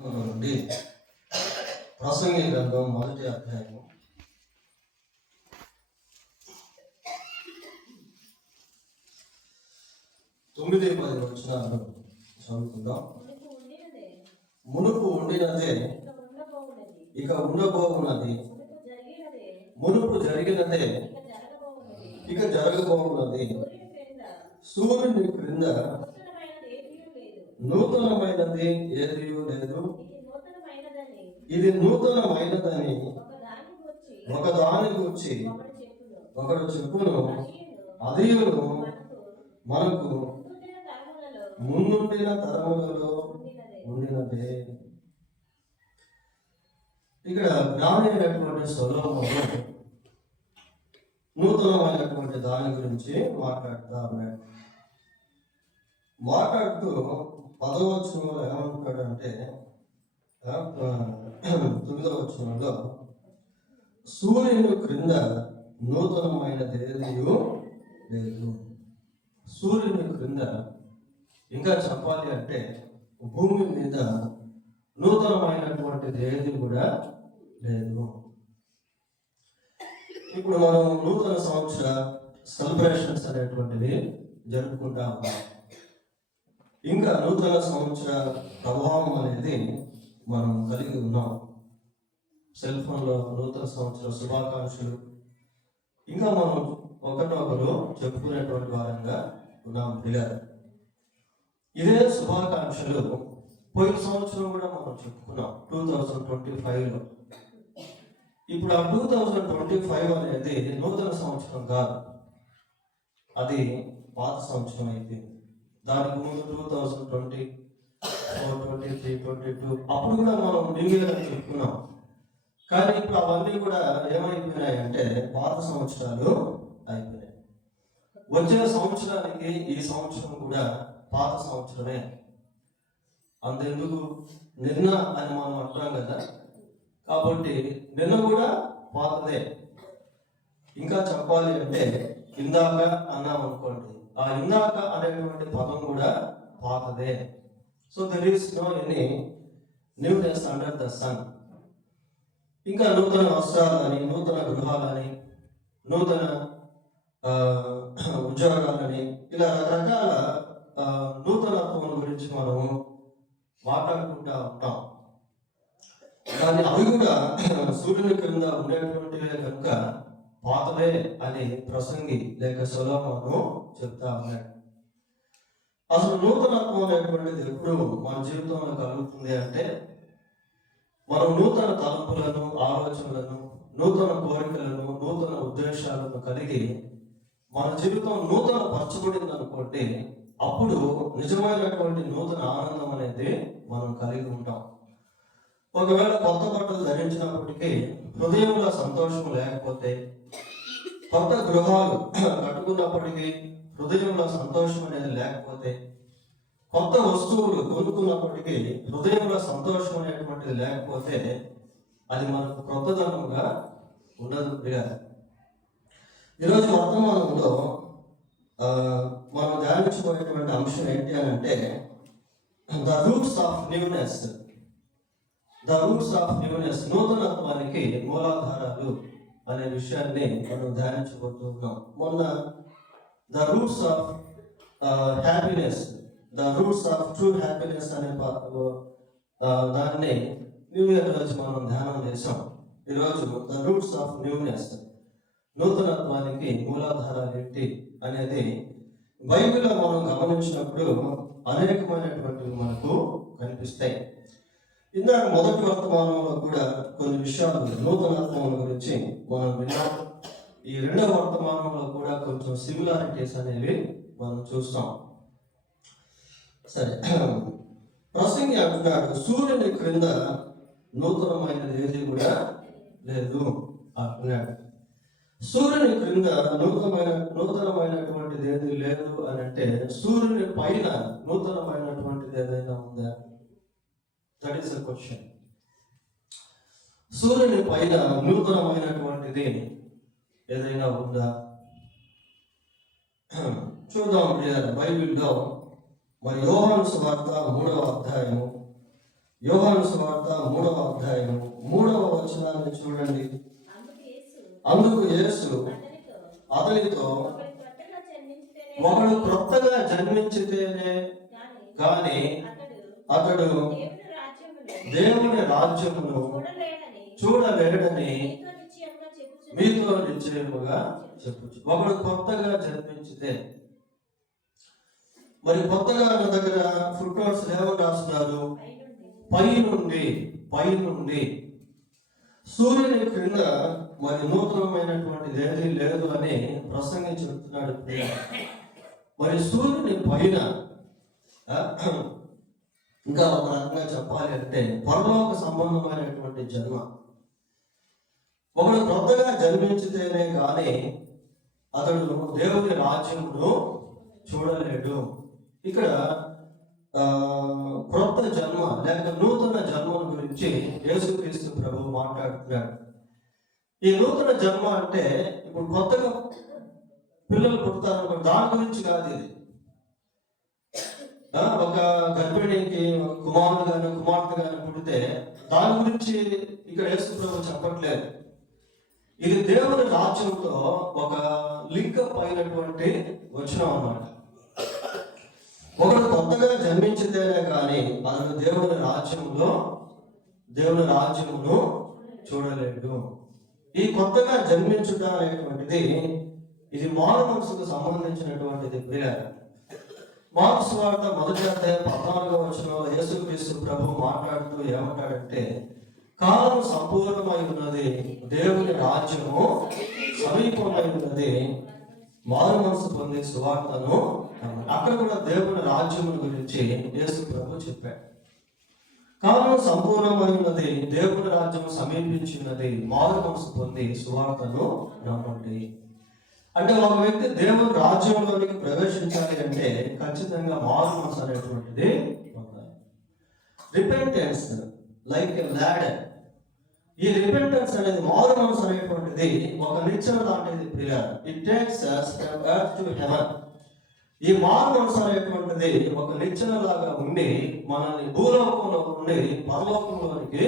నుండి ప్రసంగి గ్రంథం మొదటి అధ్యాయము 9-10 వచనాలు చదువుకుందాం. మునుపు ఉండినదే ఇక ఉండబోవున్నది, మునుపు జరిగినదే ఇక జరగబోవున్నది. సూర్యుని క్రింద నూతనమైనది ఏదీ లేదు. ఇది నూతనమైనదని ఒకదాని గురించి ఒకడు చెప్పును, అదియును మనకు ముందుండిన తరములలో ఉండినదే. ఇక్కడ జ్ఞాని అయినటువంటి సొలొమోను నూతనమైనటువంటి దాని గురించి మాట్లాడుతూ 10వ వచనంలో ఏమంటాడు అంటే, 9వ వచనంలో సూర్యుని క్రింద నూతనమైనదేదియు లేదు. సూర్యుని క్రింద, ఇంకా చెప్పాలి అంటే భూమి మీద నూతనమైనటువంటిది ఏది కూడా లేదు. ఇప్పుడు మనం నూతన సంవత్సర సెలబ్రేషన్స్ అనేటువంటివి జరుపుకుంటా ఉన్నాం. ఇంకా నూతన సంవత్సర ప్రభావం అనేది మనం కలిగి ఉన్నాం. సెల్ ఫోన్లో నూతన సంవత్సర శుభాకాంక్షలు ఇంకా మనం ఒకరినొకరు చెప్పుకునేటువంటి వారంగా ఉన్నాం. ఇదే శుభాకాంక్షలు పోయిన సంవత్సరం కూడా మనం చెప్పుకున్నాం 2025లో. ఇప్పుడు ఆ 2025 అనేది నూతన సంవత్సరం కాదు, అది పాత సంవత్సరం అయిపోయింది. దానికి ముందు 2020, 23, 22 అప్పుడు కూడా మనం న్యూ ఇయర్ అని చెప్పుకున్నాం. కానీ ఇప్పుడు అవన్నీ కూడా ఏమైపోయినాయి అంటే పాత సంవత్సరాలు అయిపోయినాయి. వచ్చే సంవత్సరానికి ఈ సంవత్సరం కూడా పాత సంవత్సరమే. అంతెందుకు నిన్న అని మనం అంటాం కదా, కాబట్టి నిన్న కూడా పాతదే. ఇంకా చెప్పాలి అంటే ఇందాక అన్నాం అనుకోండి, ఆ ఇందాక అనేటువంటి పదం కూడా పాతదే. So there is no any newness under the sun. ఇంకా నూతన వస్త్రాలని, నూతన గృహాలని, నూతన ఉద్యోగాలని, ఇలా రకరకాల నూతనత్వం గురించి మనము మాట్లాడుకుంటూ ఉంటాం. కానీ అవి కూడా సూర్యుని క్రింద ఉండేటువంటివే కనుక పాతవే అని ప్రసంగి లేక సొలొమోను చెప్తా ఉన్నాడు. అసలు నూతనత్వం అనేటువంటిది ఎప్పుడు మన జీవితంలో కలుగుతుంది అంటే, మనం నూతన తలంపులను, ఆలోచనలను, నూతన కోరికలను, నూతన ఉద్దేశాలను కలిగి మన జీవితం నూతన పరచబడింది అనుకోండి, అప్పుడు నిజమైనటువంటి నూతన ఆనందం అనేది మనం కలిగి ఉంటాం. ఒకవేళ కొత్త బట్టలు ధరించినప్పటికీ హృదయంలో సంతోషం లేకపోతే, కొత్త గృహాలు కట్టుకున్నప్పటికీ హృదయంలో సంతోషం అనేది లేకపోతే, కొత్త వస్తువులు కొనుక్కున్నప్పటికీ హృదయంలో సంతోషం అనేటువంటిది లేకపోతే, అది మనకు క్రొత్తదనంగా ఉండదు. ఈరోజు వర్తమానంలో మనం ధ్యానించుకునేటువంటి అంశం ఏంటి అని అంటే, the roots of newness. The roots of newness, నూతనత్వానికి మూలాధారాలు అనే విషయాన్ని మనం ధ్యానించబోతున్నాం. మొన్న the roots of happiness, the roots of true happiness అనే దాన్ని న్యూ ఇయర్ రోజు మనం ధ్యానం చేసాం. ఈరోజు ద రూట్స్ ఆఫ్ న్యూనెస్, నూతనత్వానికి మూలాధారాలు ఏంటి అనేది బైబిల్లో మనం గమనించినప్పుడు అనేకమైనటువంటివి మనకు కనిపిస్తాయి. ఇందాక మొదటి వర్తమానంలో కూడా కొన్ని విషయాలు నూతనత్వం గురించి మనం విన్నాం. ఈ రెండవ వర్తమానంలో కూడా కొంచెం సిమిలారిటీస్ అనేవి మనం చూస్తాం. సరే, ప్రసంగి అంటున్నాడు, సూర్యుని క్రింద నూతనమైనది ఏది కూడా లేదు అంటున్నాడు. సూర్యుని క్రింద నూతనమైనటువంటిది ఏది లేదు అని అంటే, సూర్యుని పైన నూతనమైనటువంటిది ఏదైనా ఉందా? That is the question. సూర్యుని పైన నూతనమైనటువంటిది ఏదైనా ఉందా? చూద్దాం. బైబిల్లో మరి యోహాను సువార్త 3వ అధ్యాయము యోహాను సువార్త 3వ అధ్యాయం 3వ వచనాన్ని చూడండి. అందుకు యేసు అతనితో, ఒకడు క్రొత్తగా జన్మించితేనే గాని అతడు దేవుని రాజ్యమును చూడలేడని మీతో నిశ్చయముగా చెప్పచ్చు. ఒకడు కొత్తగా జన్మించితే, మరి కొత్తగా అన్న దగ్గర ఫుట్ నోట్స్ ఏమని రాస్తున్నారు? పైనుండి సూర్యుని క్రింద మరి నూతనమైనటువంటిది ఏదీ లేదు అని ప్రసంగం చెప్తున్నాడు. మరి సూర్యుని పైన ఇంకా ఒక రకంగా చెప్పాలి అంటే పరలోక సంబంధమైనటువంటి జన్మ. ఒకడు కొత్తగా జన్మించితేనే కానీ అతడు దేవుని రాజ్యమును చూడలేడు. ఇక్కడ క్రొత్త జన్మ లేక నూతన జన్మల గురించి యేసుక్రీస్తు ప్రభువు మాట్లాడుతున్నాడు. ఈ నూతన జన్మ అంటే ఇప్పుడు కొత్తగా పిల్లలు పుడతారు, దాని గురించి కాదు ఇది. ఒక గర్భిణికి కుమారుడు కానీ కుమార్తె కానీ పుడితే దాని గురించి ఇక్కడ యేసు ప్రభు చెప్పట్లేదు. ఇది దేవుని రాజ్యంతో ఒక లింకప్ అయినటువంటి వచనం అన్నమాట. ఒకడు కొత్తగా జన్మించితేనే కానీ అతను దేవుని రాజ్యమును చూడలేడు. ఈ కొత్తగా జన్మించుట అనేటువంటిది ఇది మారు మనసుకు సంబంధించినటువంటిది. మార్కు సువార్త 1వ అధ్యాయం 14వ వచనంలో యేసుక్రీస్తు ప్రభు మాట్లాడుతూ ఏమంటాడంటే, కాలం సంపూర్ణమై ఉన్నది, దేవుని రాజ్యము సమీపమై ఉన్నది, మారు మనసు పొందే సువార్తను. అక్కడ కూడా దేవుని రాజ్యము గురించి యేసు ప్రభు చెప్పాడు. కాలం సంపూర్ణమై ఉన్నది, దేవుని రాజ్యము సమీపించినది, మారు మనసు పొంది సువార్తను నమ్మండి. అంటే ఒక వ్యక్తి దేవుని రాజ్యంలోనికి ప్రవేశించాలి అంటే ఖచ్చితంగా మారు మనసు అనేటువంటిది పొందాలి. Repentance like a ladder. ఈ రిపెంటెన్స్ అనేది, మారు మనసు అనేటువంటిది ఒక నిచ్చెన లాంటిది. It takes us from earth to heaven. ఈ మారు మనసు అనేటువంటిది ఒక నిచ్చెన లాగా ఉండి మనల్ని భూలోకంలో నుండి పరలోకంలోనికి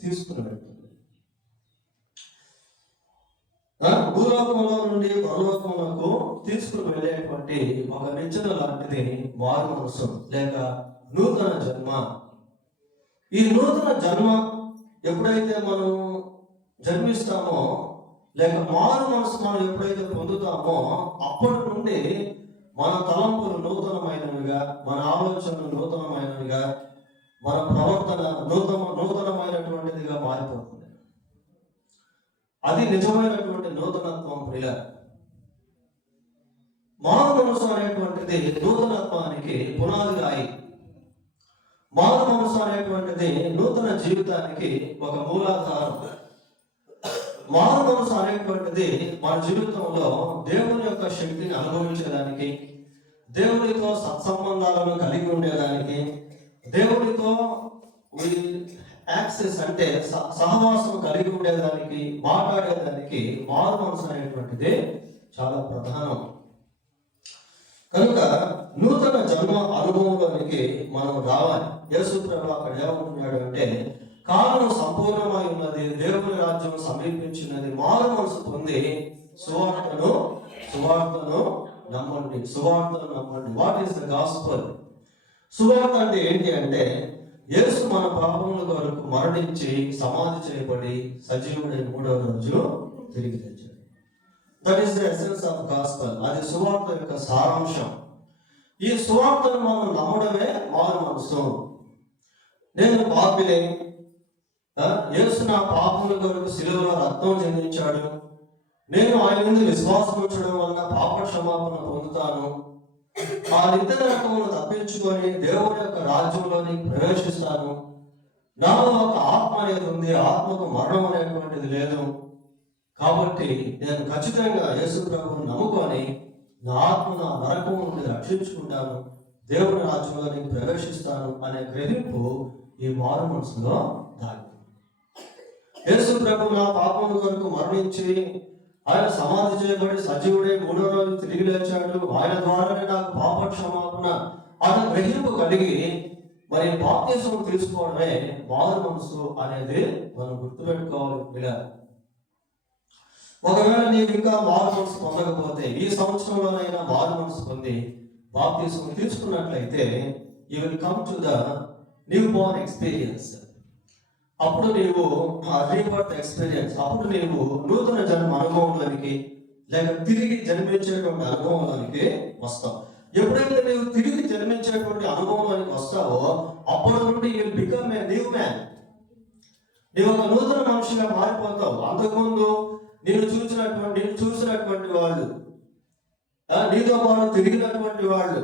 తీసుకుని వెళ్తుంది. భూలోకంలో నుండి పరలోకంలోకి తీసుకుని వెళ్ళేటువంటి ఒక నిచ్చెన లాంటిది మారు మనసు లేక నూతన జన్మ. ఈ నూతన జన్మ ఎప్పుడైతే మనం జన్మిస్తామో లేక మారు మనసు మనం ఎప్పుడైతే పొందుతామో అప్పటి నుండి మన తలంపులు నూతనమైనవిగా, మన ఆలోచనలు నూతనమైనవిగా, మన ప్రవర్తన నూతనమైనటువంటిదిగా మారిపోతుంది. అది నిజమైనటువంటి నూతనత్వం. మారు మనసు అనేటువంటిది నూతనత్వానికి పునాది రాయి. మారు మనసు అనేటువంటిది నూతన జీవితానికి ఒక మూలాధారం. మారు మనసు అనేటువంటిది మన జీవితంలో దేవుని యొక్క శక్తిని అనుభవించడానికి, దేవునితో సత్సంబంధాలను కలిగి ఉండేదానికి, దేవునితో యాక్సెస్ అంటే సహవాసం కలిగి ఉండేదానికి, మాట్లాడేదానికి మారు మనసు అనేటువంటిది చాలా ప్రధానం. కనుక నూతన జన్మ అనుభవంలోనికి మనం రావాలి. యేసు ప్రభు అక్కడ ఏమంటున్నాడు అంటే, కాలం సంపూర్ణమై ఉన్నది, దేవుని రాజ్యం సమీపించినది, మారు మనసు పొంది సువార్తను నమ్మండి. What is the gospel? సువార్త అంటే ఏంటి అంటే, యేసు మన పాపముల కొరకు మరణించి సమాధి చేయబడి సజీవుడై 3వ రోజు తిరిగి తెచ్చాడు. That is the essence of gospel. అది సువార్త యొక్క సారాంశం. ఈ సువార్తను మనం నమ్మడమే మారు మనసు. నేను పాపిని, యేసు నా పాపముల కొరకు శిలువలో రక్తం చెందించాడు, నేను ఆయన ముందు విశ్వాసం ఉంచడం వల్ల పాప క్షమాపణ పొందుతాను, ఆ నిత్య నరకమును తప్పించుకొని దేవుని యొక్క రాజ్యంలోని ప్రవేశిస్తాను, నాలో ఒక ఆత్మ అనేది ఉంది, ఆత్మకు మరణం అనేటువంటిది లేదు, కాబట్టి నేను ఖచ్చితంగా యేసు ప్రభువును నమ్ముకొని నా ఆత్మను ఆ నరకం నుండి రక్షించుకుంటాను, దేవుని రాజ్యంలోని ప్రవేశిస్తాను అనే గ్రహింపు ఈ మారు మనసులో దాగి. యేసు ప్రభు నా పాపముల కొరకు మరణించి ఆయన సమాధి చేయబడి సజీవుడై 3వ రోజు తిరిగి లేచాడు, ఆయన ద్వారానే నాకు పాప క్షమాపణ అన్న గ్రహింపు కలిగి మరి బాప్తిసం తీసుకోవడమే మారు మనసు అనేది మనం గుర్తుపెట్టుకోవాలి పిల్లలు. ఒకవేళ నీవు ఇంకా మారు మనసు పొందకపోతే ఈ సంవత్సరంలోనైనా మారు మనసు పొంది బాప్తిసం తీసుకున్నట్లయితే you will come to the new Born experience. అప్పుడు నీవు రీబర్త్ ఎక్స్పీరియన్స్, అప్పుడు నీవు నూతన జన్మ అనుభవంలోనికి లేక తిరిగి జన్మించేటువంటి అనుభవంలోనికి వస్తావు. ఎప్పుడైతే నీవు తిరిగి జన్మించేటువంటి అనుభవంలోనికి వస్తావో అప్పటి నుండి you will become a new man. నీవు ఒక నూతన మనిషిగా మారిపోతావు. అంతకుముందు నిన్ను చూసినటువంటి వాళ్ళు, నీతో పాటు తిరిగినటువంటి వాళ్ళు,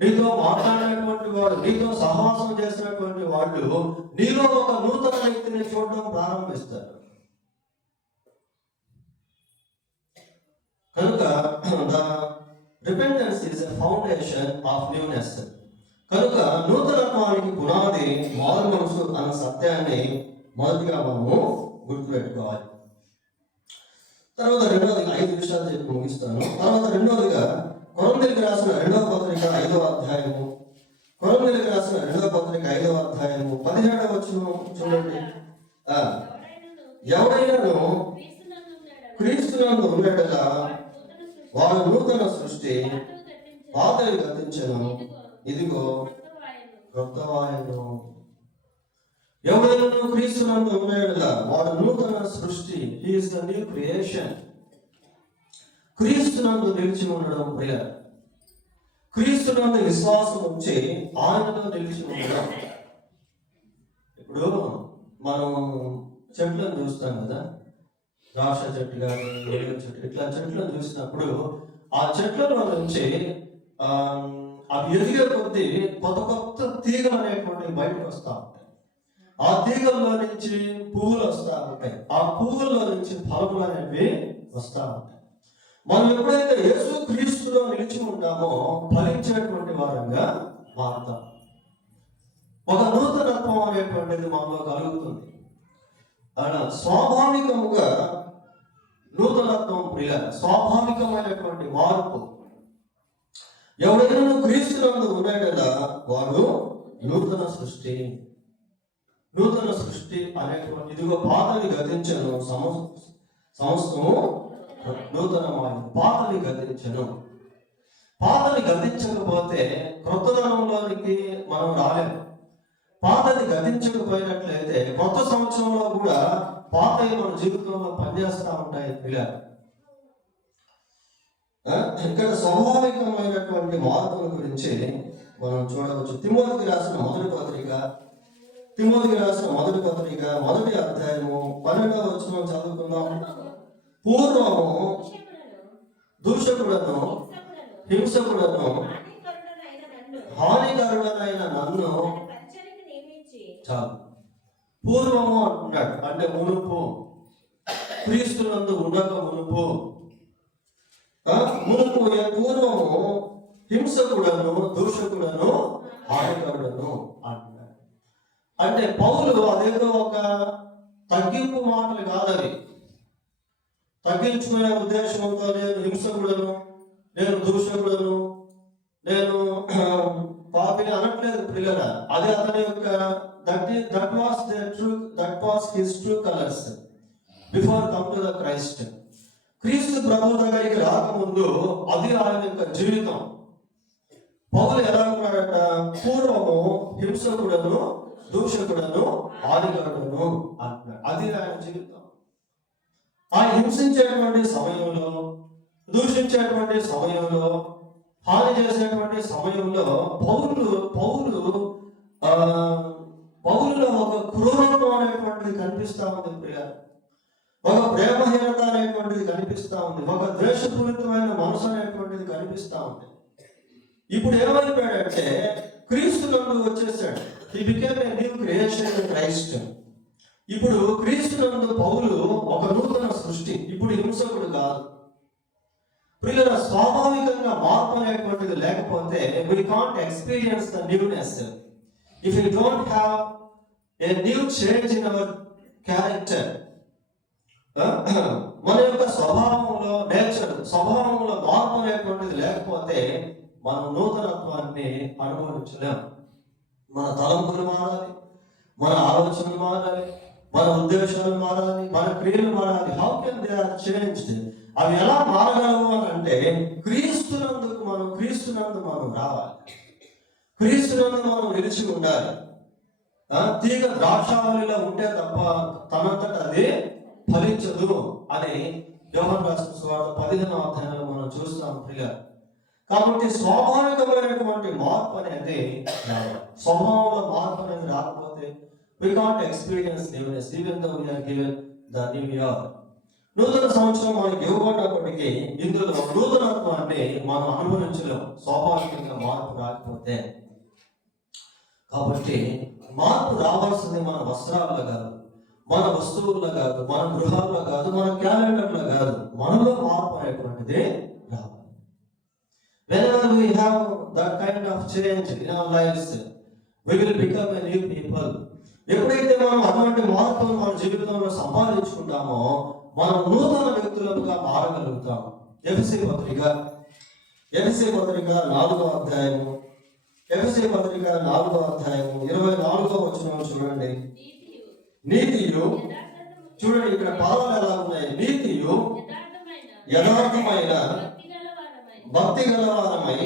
నీతో మాట్లాడినటువంటి వాళ్ళు, నీతో సహవాసం చేసినటువంటి వాళ్ళు నీలో ఒక నూతన వ్యక్తిని చూడడం ప్రారంభిస్తారు. కనుక repentance is a foundation of newness. కనుక నూతనత్వానికి పునాది మారు మనసు అన్న సత్యాన్ని మొదటిగా మనము గుర్తుపెట్టుకోవాలి. తర్వాత రెండవదిగా 5 విషయాలు చెప్పి ముగిస్తాను. తర్వాత రెండవదిగా కొరింథీయులకు రాసిన 2వ పత్రిక 5వ అధ్యాయము, కొరింథీయులకు రాసిన 2వ పత్రిక 5వ అధ్యాయము 17వ వచనం చూడండి. ఎవడైనాను క్రీస్తునందు ఉన్నట్లా వాడు నూతన సృష్టి, పాతవి గతించెను, ఇదిగో క్రొత్తవాయెను. ఎవడైనా క్రీస్తునందు ఉన్నట్లా వాడు నూతన సృష్టి, he is the new creation. క్రీస్తునందు నిలిచి ఉండడం ప్రియ, క్రీస్తునందు విశ్వాసం ఉంచి ఆయనలో నిలిచి ఉండడం. ఇప్పుడు మనం చెట్లను చూస్తాం కదా, ద్రాక్ష చెట్టు కానీ చెట్టు, ఇట్లా చెట్లను చూసినప్పుడు ఆ చెట్లలో నుంచి అవి ఎదిగే కొద్దీ కొత్త కొత్త తీగలు అనేటువంటివి బయటకు వస్తూ ఉంటాయి. ఆ తీగల్లో నుంచి పువ్వులు వస్తూ ఉంటాయి, ఆ పువ్వుల్లో నుంచి ఫలములు అనేవి వస్తూ ఉంటాయి. మనం ఎప్పుడైతే యేసు క్రీస్తులో నిలిచి ఉంటామో ఫలించేటువంటి వారంగా మారుతాం. ఒక నూతనత్వం అనేటువంటిది మనలో కలుగుతుంది. అలా స్వాభావికముగా నూతనత్వం ప్రియ, స్వాభావికమైనటువంటి మార్పు. ఎవరైనా క్రీస్తునందు ఉన్నాడలా వాడు నూతన సృష్టి. నూతన సృష్టి అనేటువంటి ఇదిగో పాతవి గతించను, సమస్తము నూతనమైన. పాతవి గతించను. పాతవి గతించకపోతే క్రొత్తదనంలోనికి మనం రాలేము. పాతది గతించకపోయినట్లయితే కొత్త సంవత్సరంలో కూడా పాతవి మన జీవితంలో పనిచేస్తూ ఉంటాయి పిల్లలు. ఇక్కడ స్వాభావికమైనటువంటి మార్పుల గురించి మనం చూడవచ్చు. తిమోతికి రాసిన మొదటి పత్రిక 1వ అధ్యాయము 12వ వచనం చదువుకుందాం. పూర్వము దూషకుడను, హింసకుడను, హానికరుడనైన నన్ను, చాలు పూర్వము అంటున్నాడు, అంటే మునుపు, క్రీస్తునందు ఉండక మునుపు. పూర్వము హింసకుడను, దూషకుడను, హానికరుడను అంటున్నాడు. అంటే పౌలు అదేదో ఒక తగ్గింపు మాటలు కాదవి. తగ్గించుకునే ఉద్దేశంతో నేను హింసకుడను, నేను దూషకుడను, నేను పాపిని అనట్లేదు పిల్లల. అది అతని యొక్క that was his true colors before come to the Christ. క్రీస్తు ప్రభు దగ్గరికి రాకముందు అది ఆయన యొక్క జీవితం. పౌలు ఎలా ఉన్నాడట? పూర్వము హింసకుడను, దూషకుడను, హానికరుడను అంటున్నాడు. అది ఆయన జీవితం. ఆ హింసించేటువంటి సమయంలో, దూషించేటువంటి సమయంలో, హాని చేసేటువంటి సమయంలో పౌలులో ఒక క్రూరత్వం అనేటువంటిది కనిపిస్తా ఉంది ప్రియ. ఒక ప్రేమహీనత అనేటువంటిది కనిపిస్తా ఉంది. ఒక ద్వేషపూరితమైన మనసు అనేటువంటిది కనిపిస్తా ఉంది. ఇప్పుడు ఏమైపోయాడంటే క్రీస్తునందు వచ్చేసాడు. హి became a new creation in Christ. ఇప్పుడు క్రీస్తునందు పౌలు ఒక నూతన సృష్టి. ఇప్పుడు హింసకుడు కాదు ప్రియుల. స్వాభావికంగా మార్పు అనేటువంటిది లేకపోతే we can't experience the newness. If we don't have a new change in our character, మన యొక్క స్వభావంలో మార్పు అనేటువంటిది లేకపోతే మనం నూతనత్వాన్ని అనుభవించలేం. మన తలంపులు మారాలి, మన ఆలోచనలు మారాలి, మన ఉద్దేశాలు మారాలి, మన క్రియలు మారాలి. How can they are changed? అవి ఎలా మారగలవు అని అంటే క్రీస్తునందు మనం రావాలి, క్రీస్తునందు మనం నిలిచి ఉండాలి. తీగ ద్రాక్షావళిలో ఉంటే తప్ప తనంతట అది ఫలించదు అని యోహాను రాసిన సువార్త 15వ అధ్యాయంలో మనం చూస్తాం ప్రియ. కాబట్టి స్వాభావికమైనటువంటి మార్పు అనేది రావాలి. స్వభావంలో మార్పు అనేది రాకపోతే we can't experience newness even though we are given the new year. నూతన సంవత్సరం మనకి ఇవ్వబడినప్పటికీ ఇందులో నూతనత్వాన్ని మనం అనుభవించలేం స్వాభావికంగా మార్పు రాకపోతే. కాబట్టి మార్పు రావాల్సింది మన వస్త్రాల్లో కాదు, మన వస్తువుల్లో కాదు, మన గృహాల్లో కాదు, మన క్యాలెండర్లో కాదు, మనలో మార్పు అనేటువంటిది రావాలి. Whenever we have that kind of change in our lives, we will become a new people. ఎప్పుడైతే మనం అటువంటి మార్పును మన జీవితంలో సంపాదించుకుంటామో మనం నూతన వ్యక్తులుగా మారగలుగుతాం. ఎఫెసీ పత్రిక 4వ అధ్యాయము 24వ వచనం చూడండి. నీతియు, చూడండి ఇక్కడ పదాలు ఎలా ఉన్నాయి. నీతియు యథార్థమైన భక్తి గలవారమై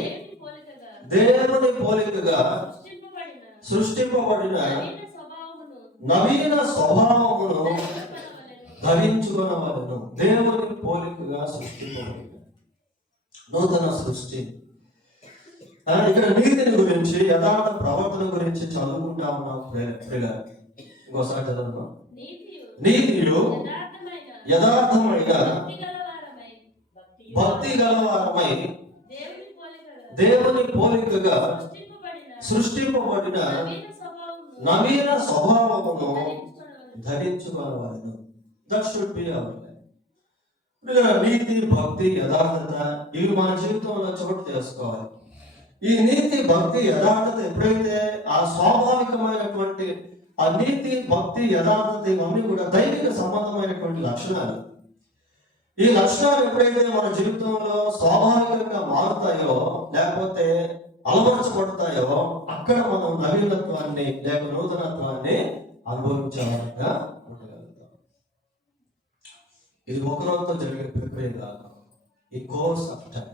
దేవుని పోలికగా సృష్టింపబడిన నవీన స్వభావమును ధరించుకొనవలెను. దేవుని పోలికగా సృష్టింపబడిన నూతన సృష్టి. ఇక్కడ నీతిని గురించి, యథార్థ ప్రవర్తన గురించి చదువుకుంటా ఉన్నాం. ఇంకోసారి చదువుతాం. నీతియు యథార్థమైన భక్తి గలవారమై దేవుని పోలికగా సృష్టింపబడిన నవీన స్వభావమును ధరించుకోవాలను. That should be our life. నీతి, భక్తి, యథార్థత ఇవి మన జీవితంలో చోటు చేసుకోవాలి. ఈ నీతి, భక్తి, యథార్థత ఎప్పుడైతే ఆ స్వాభావికమైనటువంటి ఆ నీతి, భక్తి, యథార్థత ఇవన్నీ కూడా దైవిక సంబంధమైనటువంటి లక్షణాలు. ఈ లక్షణాలు ఎప్పుడైతే మన జీవితంలో స్వాభావికంగా మారుతాయో లేకపోతే అలవరచబడతాయో అక్కడ మనం నవీనత్వాన్ని లేక నూతనత్వాన్ని అనుభవించాలంగా ఉండగలుగుతాం. ఇది ఒకరోజుతో జరిగే ప్రక్రియ కాదు. ఈ కోర్స్ ఆఫ్ టైం,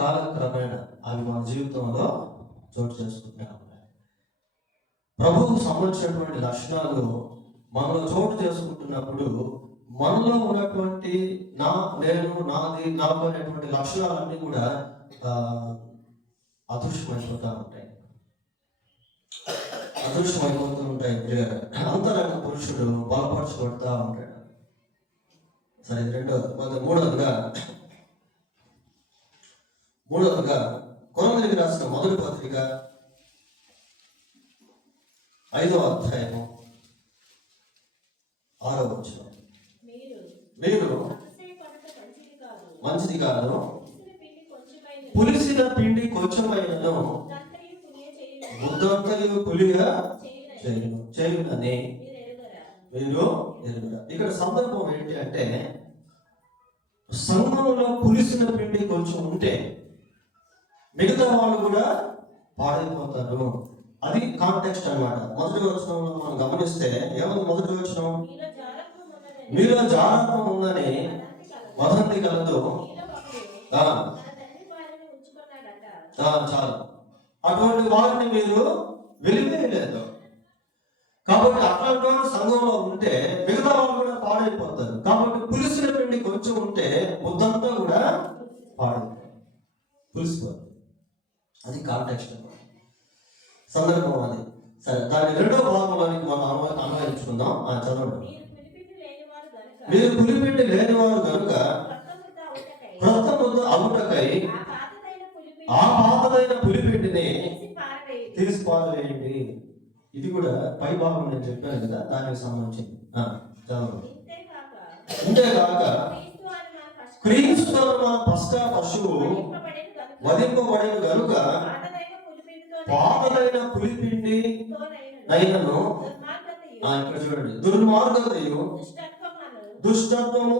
కాలక్రమేణ అవి మన జీవితంలో చోటు చేసుకుంటూ ఉన్నాయి. ప్రభువుకు సంబంధించినటువంటి లక్షణాలు మనలో చోటు చేసుకుంటున్నప్పుడు మనలో ఉన్నటువంటి నేను, నాది, నాకు అనేటువంటి లక్షణాలన్నీ కూడా అదృశ్యమైపోతూ ఉంటాయి. అంతరంగ పురుషుడు బలపరచబడతా ఉంటాడు. సరే, మూడవదిగా కొరింథీయులకు రాసిన మొదటి పత్రిక 5వ అధ్యాయము 6వ వచనం. మీరు మంచిది కాదు, పులిసిన పిండి కొంచెమైనను ముద్దంతయు పులిగా చేయునని మీరు ఎరుగురా. ఇక్కడ సందర్భం ఏంటి అంటే, సంఘంలో పులిసిన పిండి కొంచెం ఉంటే మిగతా వాళ్ళు కూడా పాడైపోతారు. అది కాంటెక్స్ట్ అన్నమాట. మొదటి వచనంలో మనం గమనిస్తే ఏమన్నా మొదటి వచనం, మీలో జాగ్రత్త ఉందని వదంతి కలదు. చాలు, అటువంటి వారిని మీరు వెలివేయలేదు. కాబట్టి అట్లాంటి వారు సంఘంలో ఉంటే మిగతా వాళ్ళు కూడా పాడైపోతారు. కాబట్టి పులిసిన పిండి కొంచెం ఉంటే ముద్దంతా కూడా పాడైపోతారు, పులిసిపోతారు. అది కాంటెక్స్ట్ సందర్భం. అది సరే, దాని రెండో భాగంలోనికి మనం అన్వయించుకుందాం. చదవండి. మీరు పులిపిండి లేనివారు కనుక క్రొత్త ముద్ద అవుటకై ఆ పాతదైన పులిపిండిని తీసి పారవేయండి. ఇది కూడా పై భాగం నేను చెప్పాను కదా, దానికి సంబంధించింది. చదవండి. అంతేకాక క్రీస్తు మన పస్కా పశువు వధింపబడిన కనుక పాతదైన పులిపిండి అయినను, ఇక్కడ చూడండి, దుర్మార్గతయు దుష్టత్వము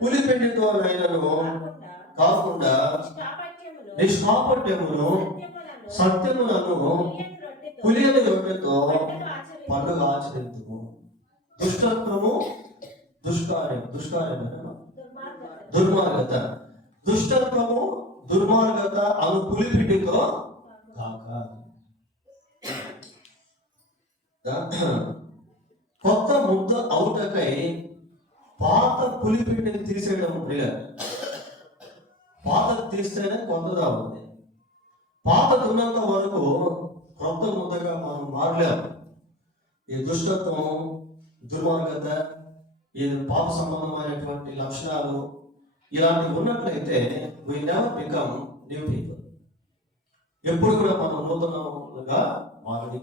పులిపిండితో నైనను కాకుండా నిష్కాపట్యమును సత్యములను పులియని రొట్టెతో పండుగ ఆచరించుము. దుష్టత్వము దుర్మార్గత, దుష్టత్వము దుర్మార్గత అను పులిపిండితో కాక. కొత్త ముద్ద అవుటకై పాత పులిపిండిని తీసేయడం ప్రియులారా. పాత తీస్తేనే కొత్తగా ఉంది. పాత ఉన్నంత వరకు కొత్త ముద్దగా మనం మారలేము. ఈ దుష్టత్వం, దుర్మార్గత, ఈ పాప సంబంధమైనటువంటి లక్షణాలు ఇలాంటివి ఉన్నట్లయితే we never become new people. ఎప్పుడు కూడా మనం నూతనంగా మారని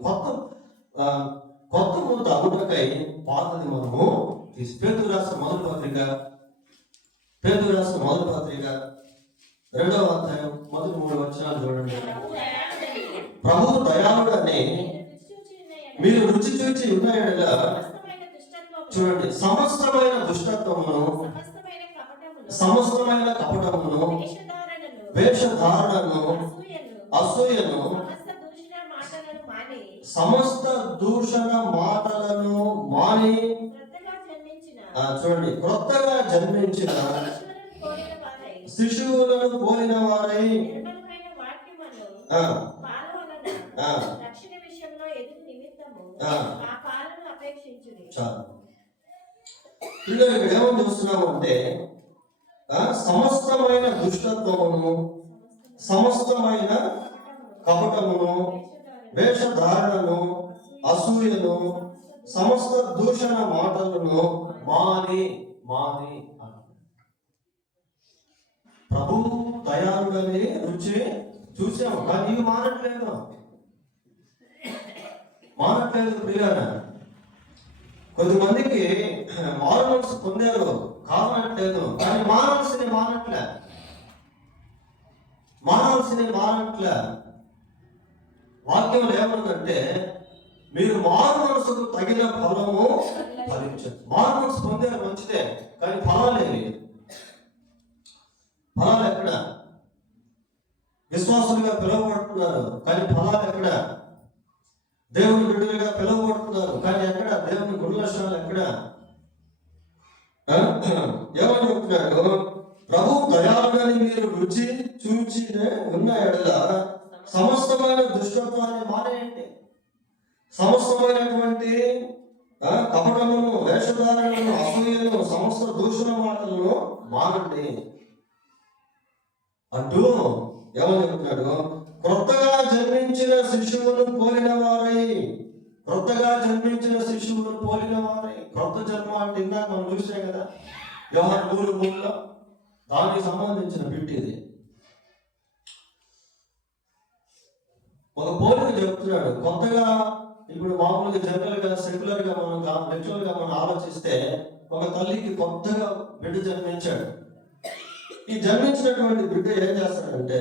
కొత్త ముద్ద అవుటకై పాతది మనము తీసి. పేతురు రాసిన మొదటి పత్రిక 2వ అధ్యాయం మొదటి 3 వచనాలు చూడండి. ప్రభువు దయాళుడని మీరు రుచి చూచి ఉన్న యెడల, చూడండి, సమస్తమైన దుష్టత్వమును, సమస్తమైన కపటమును, వేషధారణను, అసూయను, సమస్త దూషణ మాటలను మాని, చూడండి, క్రొత్తగా జన్మించిన శిశువులను పోలిన వారై ఇక్కడ ఏమని చూస్తున్నాము అంటే, సమస్తమైన దుష్టత్వమును, సమస్తమైన కపటమును, వేషధారణను, అసూయను, సమస్త దూషణ మాటలను మాని ప్రభు దయాళుడని రుచి చూసాము, కానీ ఇవి మానట్లేదు ప్రియులారా. కొద్దిమందికి మారు మనసు పొందారు కావనట్లేదు, కానీ మానవలసిన మానట్లే. వాక్యంలో ఏమన్నదంటే, మీరు మారు మనసుకు తగిన ఫలము ఫలించదు. మారు మనసు పొందారు మంచిదే, కానీ ఫలాలు ఎక్కడ? విశ్వాసులుగా పిలువబడుతున్నారు, కానీ ఫలాలు ఎక్కడ? దేవుని బిడ్డలుగా పిలువబడుతున్నారు, కానీ ఎక్కడ దేవుని గుణలక్షణాలు ఎక్కడ? ఏమని చెప్తున్నాడు? ప్రభు దయాళుడని మీరు రుచి చూచి ఉన్న యెడల సమస్తమైన దుష్టత్వాన్ని మానేయండి. సమస్తమైనటువంటి కపటమును, వేషధారణను, అసూయను, సమస్త దూషణ మాటలను మానండి అంటూ ఏమని చెప్తున్నాడు? క్రొత్తగా జన్మించిన శిశువును పోలిన వారై. క్రొత్త జన్మ అంటే ఇందాక మనం చూసాం కదా, యోహాను 3:3 దానికి సంబంధించిన బిట్ ఇది. ఒక పోలిక చెప్తున్నాడు. కొత్తగా ఇప్పుడు మామూలుగా జనరల్ గా సెక్యులర్ గా మనం ఆలోచిస్తే, ఒక తల్లికి కొత్తగా బిడ్డ జన్మించాడు. ఈ జన్మించినటువంటి బిడ్డ ఏం చేస్తాడంటే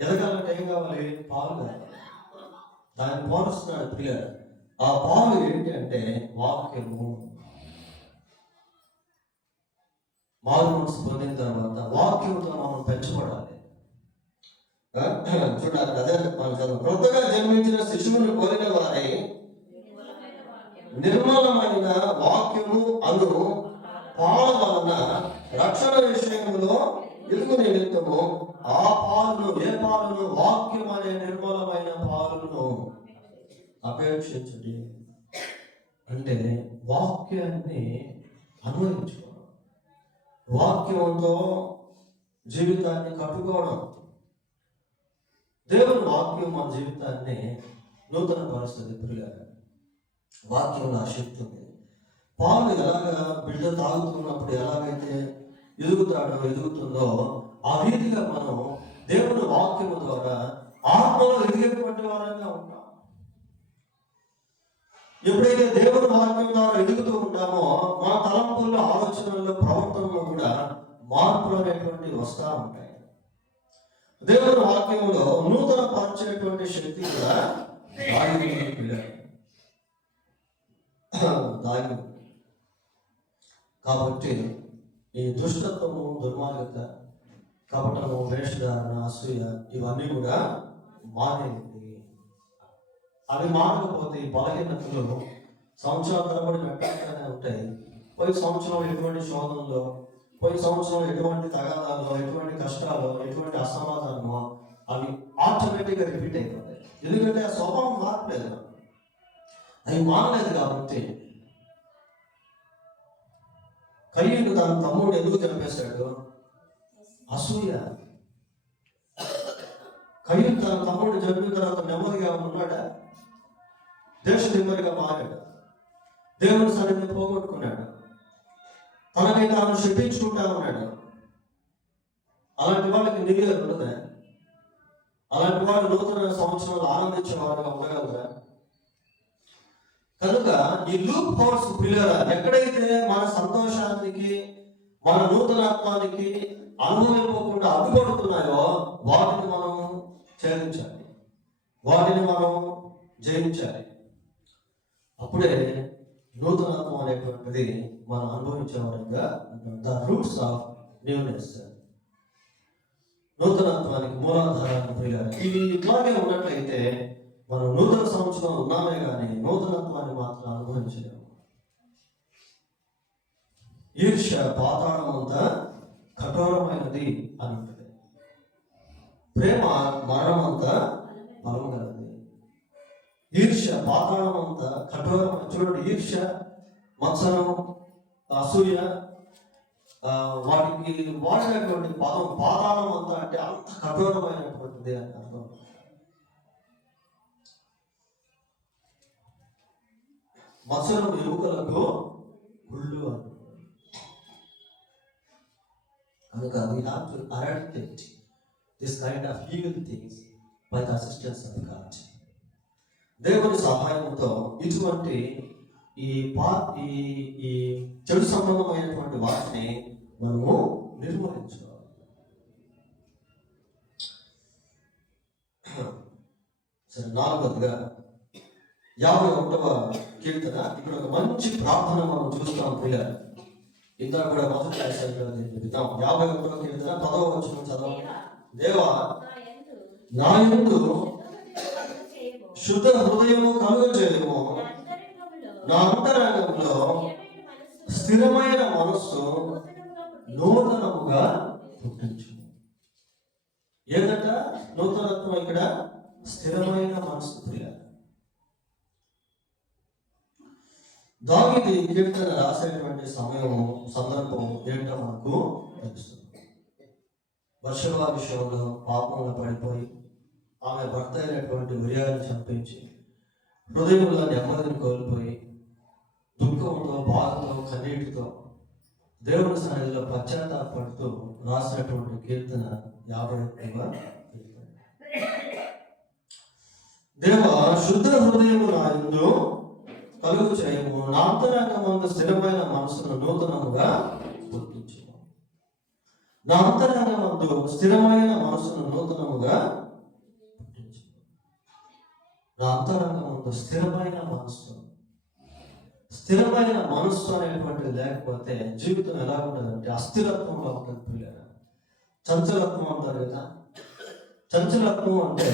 ఎదగాలంటే ఏం కావాలి? పాలు కావాలి. దాన్ని పోలుస్తున్నాడు పిల్లలు. ఆ పాలు ఏంటి అంటే వాక్యము. మారు మనసు పొందిన తర్వాత వాక్యంతో మనం పెంచబడాలి. చూడాలి, అదే మనం చదువు. క్రొత్తగా జన్మించిన శిశువును కోరిన వారై నిర్మలమైన వాక్యము అను పాల వలన రక్షణ విషయంలో ఎదుగు నిమిత్తము ఆ పాలను, ఏ పాలను? వాక్యం అనే నిర్మలమైన పాలను అపేక్షించండి. అంటే వాక్యాన్ని అన్వయించుకోవడం, వాక్యంతో జీవితాన్ని కట్టుకోవడం. దేవుని వాక్యం మన జీవితాన్ని నూతన పరిస్థితి పిల్లలు. వాక్యంలో ఆ శక్తి ఉంది. పాలు ఎలాగా బిడ్డ తాగుతున్నప్పుడు ఎలాగైతే ఎదుగుతుందో ఆ రీతిగా మనం దేవుని వాక్యము ద్వారా ఆత్మలో ఎదిగేటువంటి వారంగా ఉంటాం. ఎప్పుడైతే దేవుని వాక్యం ద్వారా ఎదుగుతూ ఉంటామో, మా తలంపుల్లో, ఆలోచనల్లో, ప్రవర్తనలో కూడా మార్పులు అనేటువంటి వస్తూ ఉంటాయి. దేవుని వాక్యంలో నూతన పరిచేటువంటి శక్తి కూడా దాగి. కాబట్టి ఈ దుష్టత్వము, దుర్మార్గత, కపటము, వేషధారణ, అసూయ ఇవన్నీ కూడా మానేయండి. అవి మారకపోతే ఈ బలహీనతలు సంవత్సరాల తరబడి వెంటనే ఉంటాయి. పోయి సంవత్సరం ఎటువంటి శోధనలో, పోయి సంవత్సరం ఎటువంటి తగాదాల్లో, ఎటువంటి కష్టాలు, ఎటువంటి అసమాధానమో అవి ఆటోమేటిక్గా రిపీట్ అయిపోతాయి. ఎందుకంటే ఆ స్వభావం మారలేదు, అవి మారలేదు. కాబట్టి కయ్యూను తన తమ్ముడు ఎందుకు చంపేశాడు? అసూయ. కయ్యూను తన తమ్ముడు చంపిన తర్వాత నెమ్మదిగా ఉన్నాడా? దేశ దిమ్మరిగా మారాడు, దేవుని సన్నిధిని పోగొట్టుకున్నాడు, తనని తాను శపించుకుంటా ఉన్నాడు. అలాంటి వాళ్ళకి న్యూ ఇయర్ ఉండదా? అలాంటి వాళ్ళు నూతన సంవత్సరాలు ఆనందించే వారుగా ఉండగలరా? కనుక ఈ లూప్ హోల్స్ పిల్లల ఎక్కడైతే మన సంతోషానికి, మన నూతనత్వానికి అనుభవింపకుండా అడ్డుపడుతున్నాయో వాటిని మనం ఛేదించాలి, వాటిని మనం జయించాలి. అప్పుడే నూతనత్వం అనేటువంటిది మనం అనుభవించే వారంగా ద రూట్స్ ఆఫ్ న్యూనెస్, నూతనత్వానికి మూలాధారాన్ని పిల్లలు. ఇవి ఇట్లాగే ఉన్నట్లయితే మనం నూతన సంవత్సరం ఉన్నామే కానీ నూతనత్వాన్ని మాత్రం అనుభవించలేము. ఈర్ష్య పాతాళమంతా కఠోరమైనది అని ఉంటుంది. ప్రేమ మరణమంతా బలం కలది. ఈర్ష్య పాతాళమంతా కఠోరమైన. చూడండి, ఈర్ష్య, మత్సరం, అసూయ, వాటికి వాడినటువంటి పదం పాతాళం అంతా అంటే అంత కఠోరమైనటువంటిది అని అర్థం. మత్సరం ఎముకలకు గుళ్ళు అని. కనుక we have to eradicate this kind of evil things by the assistance of God. దేవుని సహాయంతో ఇటువంటి ఈ చెడు సంబంధమైనటువంటి వాటిని మనము నిర్మూలించుకోవాలి. సరే, 4వదిగా 51వ కీర్తన. ఇక్కడ ఒక మంచి ప్రార్థన మనం చూస్తాం పిల్లలు. ఇందా కూడా మొదటి చెప్తాం. 51వ కీర్తన 10వ వచనం చదవండి. దేవా, నా యందు శుద్ధ హృదయము కలుగజేయము, నా అంతరంగంలో స్థిరమైన మనస్సు నూతనముగా పుట్టించు. ఏదట నూతనత్వం? ఇక్కడ స్థిరమైన మనస్సు ప్రియ. దావీదు కీర్తన రాసేటువంటి సందర్భం ఏంటో మనకు తెలుస్తుంది. వర్షభా విషయంలో పాపంలో పడిపోయి ఆమె భర్త అయినటువంటి ఉరియాని చంపించి హృదయంలో నెమ్మదిని కోల్పోయి దుఃఖంతో, బాధతో, కన్నీటితో దేవుని సన్నిధిలో పశ్చాత్తాపడుతూ రాసినటువంటి కీర్తన 51వ కీర్తన. దేవ, శుద్ధ హృదయము నా యందు కలుగు చేయము, నా అంతరంగమందు స్థిరమైన మనసును నూతనముగా పుట్టించుము. నా అంతరంగమందు స్థిరమైన మనసును నూతనముగా పుట్టించుము. నా అంతరంగమందు స్థిరమైన మనస్సు. స్థిరమైన మనస్సు అనేటువంటిది లేకపోతే జీవితం ఎలా ఉంటుందంటే అస్థిరత్వంలో ఉంటుంది పిల్లలు. చంచలత్వం అంటారు కదా. చంచలత్వం అంటే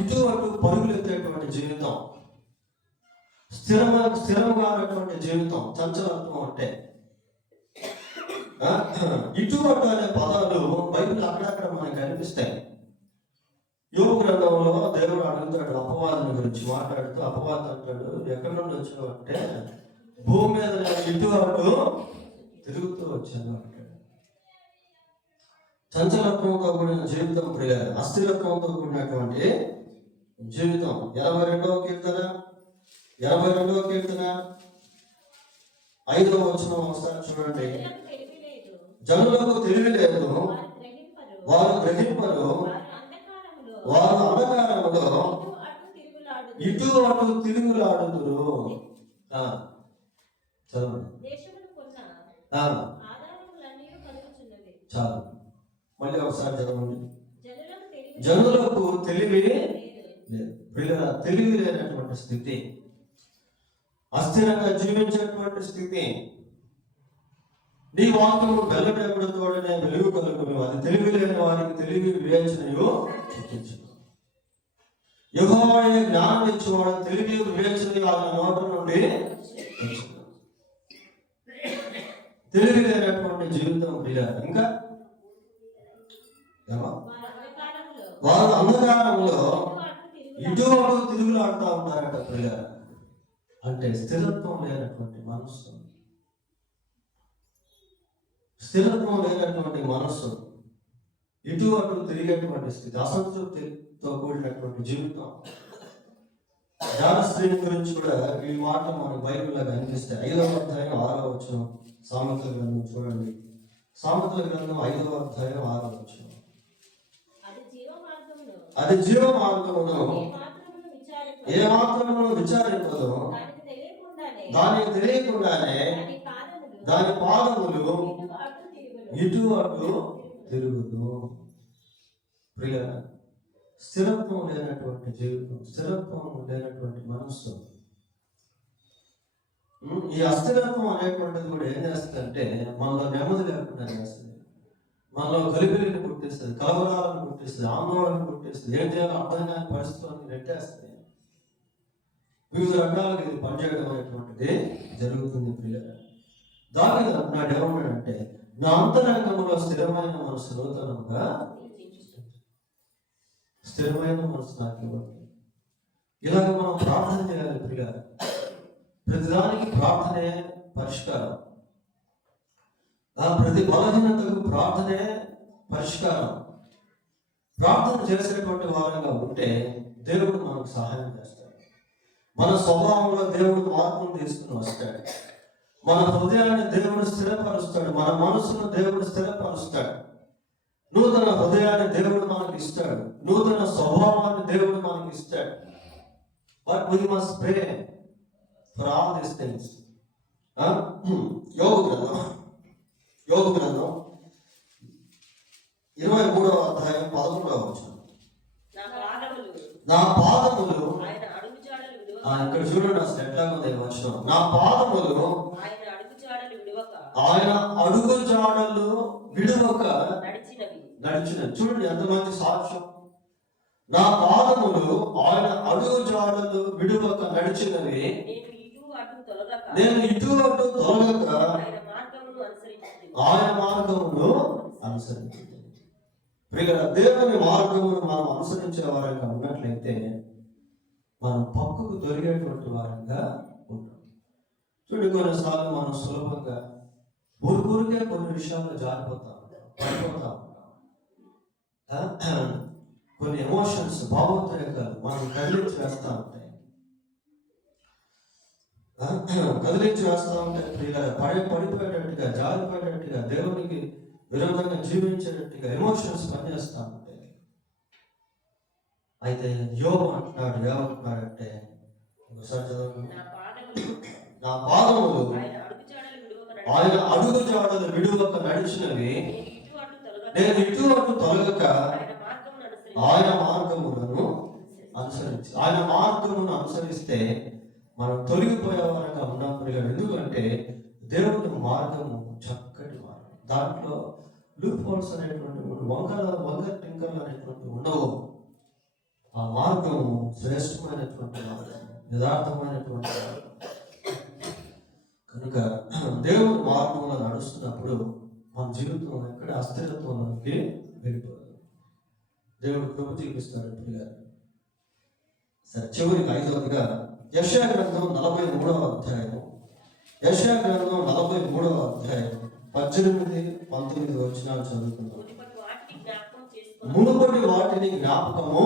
ఇటు అటు పరుగులు ఎత్తేటువంటి జీవితం, స్థిరంగా ఉన్నటువంటి జీవితం. చంచలత్వం అంటే ఇటు అటు అనే పదాలు బైబిల్ అక్కడక్కడ మనకు కనిపిస్తాయి. యోబు గ్రంథంలో దేవుడు అడుగుతాడు అపవాదుని గురించి మాట్లాడుతూ. అపవాదం అంటాడు, ఎక్కడి నుండి వచ్చావు అంటే భూమి మీద నేను ఇటు అటు తిరుగుతూ వచ్చాను అంటాడు. చంచలత్వంతో కూడిన జీవితం ప్రియాలి, అస్థిరత్వంతో కూడినటువంటి జీవితం. 82వ కీర్తన 5వ వచనం ఒకసారి చూడండి. జనులకు తెలివి లేదు, వారు గ్రహింపరు, వారు అంధకారములో ఇటు అటు తిరుగులాడుదురు. చదవండి చాలు, మళ్ళీ ఒకసారి చదవండి. జనులకు తెలివి లేదు. తెలివి లేనటువంటి స్థితి, అస్థిరంగా జీవించేటువంటి స్థితి. నీ వాక్యము బెల్లటెప్పుడుతోడనే వెలుగు కలుగును, అది తెలివి లేని వారికి తెలివి వివేచనయు చూపించును. యెహోవాయే జ్ఞానం ఇచ్చేవాడు, తెలివి వివేచనయు ఆయన నోట నుండి వచ్చును. తెలివి లేనటువంటి జీవితం ప్రియారు. ఇంకా వాళ్ళు అంధకారంలో ఇటు అటు తిరుగులాడుతూ ఉంటారట ప్రియారు. అంటే స్థిరత్వం లేనటువంటి మనస్సు, స్థిరత్వం లేనటువంటి మనస్సు, ఇటు అటు తిరిగేటువంటి స్థితి, అసంతృప్తితో కూడినటువంటి జీవితం. జ్ఞానస్త్రీ గురించి కూడా ఈ మాట మనకు బైబిల్లో కనిపిస్తాయి. 5వ అధ్యాయం 6వ వచనం సామెతల గ్రంథం చూడండి. సామెతల గ్రంథం 5వ అధ్యాయం 6వ వచనం. అది జీవ మార్గమును ఏ మాత్రమును విచారింపదు, దానికి తెలియకుండానే దాని పాదములు ఇటు అటు తిరుగుదు. ప్రియ, స్థిరత్వం లేనటువంటి జీవితం, స్థిరత్వం లేనటువంటి మనస్సు. ఈ అస్థిరత్వం అనేటువంటిది కూడా ఏం చేస్తుందంటే మనలో నెమ్మది లేకుండా చేస్తుంది, మనలో గలిబిలిని పుట్టిస్తుంది, కలవరాలను పుట్టిస్తుంది, ఆందోళన పుట్టిస్తుంది, ఏం చేయాలో అర్థం కాని పరిస్థితులను నెట్టేస్తుంది. వివిధ రకాలుగా ఇది పనిచేయడం అనేటువంటిది జరుగుతుంది. ప్రియులారా, దావీదు అంటున్నాడు, ఏమన్నాడంటే నా అంతరంగంలో స్థిరమైన మనసు నూతనంగా, స్థిరమైన మనసు నాకు ఇవ్వండి. ఇలాగ మనం ప్రార్థన చేయాలి ప్రియులారా. ప్రతిదానికి ప్రార్థనే పరిష్కారం, ప్రతి బలహీనతకు ప్రార్థనే పరిష్కారం. ప్రార్థన చేసేటువంటి వారంగా ఉంటే దేవుడు మనకు సహాయం చేస్తాడు. మన స్వభావంలో దేవుడు మార్పును తీసుకుని వస్తాడు. మన హృదయాన్ని దేవుడు స్థిరపరుస్తాడు, మన మనసును దేవుడు స్థిరపరుస్తాడు. నూతన హృదయాన్ని దేవుడు మనకి ఇస్తాడు, నూతన స్వభావాన్ని దేవుడు మనకి ఇస్తాడు. But we must pray for all these things. యోగ గ్రంథం 23వ అధ్యాయం 11వ వచనం. నా పాదములు, ఇక్కడ చూడండి అసలు ఎట్లా ఉంది వచనం. నా పాదములు ఆయన అడుగు జాడలు విడువక నడిచినవి. చూడండి ఎంతమంది సాక్ష్యం. నా పాదములు ఆయన అడుగు జాడలు విడువక నడిచినవి, నేను ఇటు అటు తొలగక ఆయన మార్గమును అనుసరించింది. దేవుని మార్గమును మనం అనుసరించే వారంగా ఉన్నట్లయితే మనం పక్కకు దొరికేటువంటి వారంగా ఉంటాం. చూడండి, కొన్నిసార్లు మనం సులభంగా ఊరికే కొన్ని విషయాల్లో జారిపోతా ఉంటాం, పడిపోతా ఉంటాం. కొన్ని ఎమోషన్స్, భావోద్రేకాలు మనం కదిలించి వేస్తూ ఉంటాయి, పడిపోయేటట్టుగా, జారిపోయేటట్టుగా, దేవునికి విరోధంగా జీవించేటట్టుగా ఎమోషన్స్ పనిచేస్తూ ఉంటాయి. అయితే యోబు అంటున్నాడు, ఏమంటున్నాడంటే ఒకసారి చదవండి. నా పాదములు ఆయన అడుగు జాడలు విడువక నడిచినవి, నేను ఇటు అటు తొలగక ఆయన మార్గములను అనుసరించి. ఆయన మార్గమును అనుసరిస్తే మనం తొలగిపోయే వారంగా ఉన్నప్పుడు. ఎందుకంటే దేవుని మార్గము చక్కటి మార్గం, దాంట్లో లూప్ హోల్స్ అనేటువంటి వంకర టింకర్లు అనేటువంటి ఉండవు. ఆ మార్గము శ్రేష్టమైనటువంటి మార్గం, యథార్థమైనటువంటి మార్గం. కనుక దేవుని మార్గంలో నడుస్తున్నప్పుడు మన జీవితం ఎక్కడ అస్థిరత్వంలోకి వెళ్ళిపోదు. దేవుడు కృప చూపిస్తాడు పిల్లలు. సరే, చివరికి 5వదిగా యెషయా గ్రంథం 43వ అధ్యాయం. యెషయా గ్రంథం 43వ అధ్యాయం 18-19 వచనాలు చదువుకుందాం. మునుపటి వాటిని జ్ఞాపకము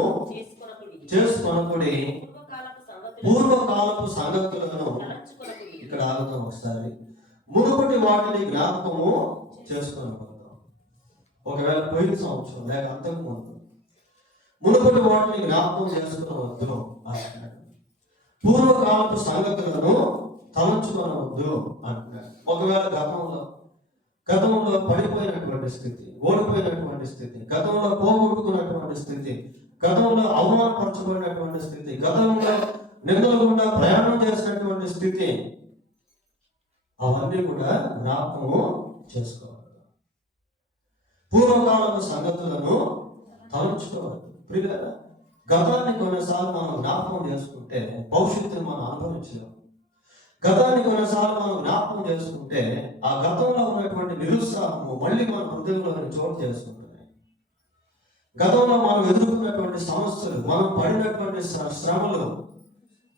చేసుకొనకుడి, పూర్వకాలపు సంగతులను. ఇక్కడ ఆగుతాం ఒకసారి. మునుపటి వాటిని జ్ఞాపకము చేసుకొనకూడదు. ఒకవేళ పోయిన సంవత్సరం లేక అంతకు ముందు మునుపటి వాటిని జ్ఞాపకం చేసుకునవద్దు అంటున్నాడు. పూర్వకాలపు సంగతులను తలంచుకొనవద్దు అంటున్నాడు. ఒకవేళ గతంలో పడిపోయినటువంటి స్థితి, ఓడిపోయినటువంటి స్థితి, గతంలో పోగొట్టుకున్నటువంటి స్థితి, గతంలో అవమానపరచబడినటువంటి స్థితి, గతంలో నిందల గుండా ప్రయాణం చేసినటువంటి స్థితి, అవన్నీ కూడా జ్ఞాపకము చేసుకోవాలి. పూర్వకాలపు సంగతులను తలంచుకోవాలి. ప్రియులారా, గతాన్ని కొన్నిసార్లు మనం జ్ఞాపకం చేసుకుంటే భవిష్యత్తును మనం అనుభవించలేము. గతాన్ని కొన్నిసార్లు మనం జ్ఞాపకం చేసుకుంటే ఆ గతంలో ఉన్నటువంటి నిరుత్సాహము మళ్ళీ మన హృదయంలో చోటు చేసుకుంటుంది. గతంలో మనం ఎదుర్కొన్నటువంటి సమస్యలు, మనం పడినటువంటి శ్రమలు,